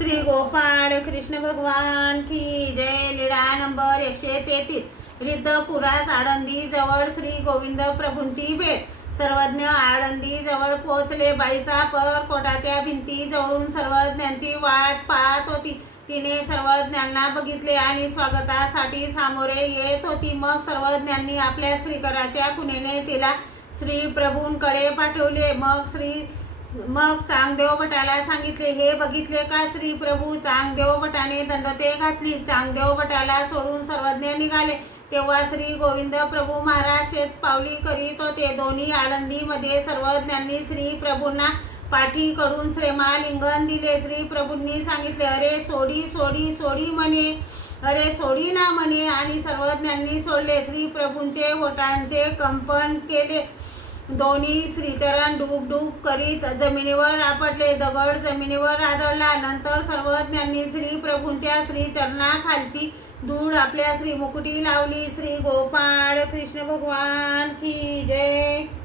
श्री गोपाळ कृष्ण भगवान की जय. लीळा नंबर एकशे तेहतीस. रिद्धपुरास आळंदी जवळ श्री गोविंद प्रभूंची भेट. सर्वज्ञ आळंदी जवळ पोहोचले. बाईसा पर कोटाच्या भिंती जवळून सर्वज्ञांची वाट पाहत होती. तिने सर्वज्ञांना बघितले आणि स्वागतासाठी सामोरे येत होती. मग सर्वज्ञांनी आपल्या श्रीकराच्या कुणेने तिला श्री प्रभूंकडे पाठवले. मग श्री मग चांगदेव भटाला सांगितले हे बघितले का श्री प्रभू? चांगदेव भटाने दंडते घातली. चांगदेव भटाला सोडून सर्वज्ञ निघाले. तेव्हा श्री गोविंद प्रभू महाराज शेत पावली करीत होते. दोन्ही आळंदीमध्ये सर्वज्ञांनी श्री प्रभूंना पाठीकडून श्रेमालिंगन दिले. श्री प्रभूंनी सांगितले अरे सोडी सोडी सोडी म्हणे. अरे सोडी ना म्हणे. आणि सर्वज्ञांनी सोडले. श्री प्रभूंचे ओटांचे कंपन केले. दोन्ही श्रीचरण डूब डूब करीत जमिनीवर आपटले दगड जमिनीवर आदळला. नंतर सर्वज्ञांनी श्री प्रभूंच्या श्रीचरणाखालची धूळ आपल्या श्रीमुकुटी लावली. श्री गोपाळ कृष्ण भगवान की जय.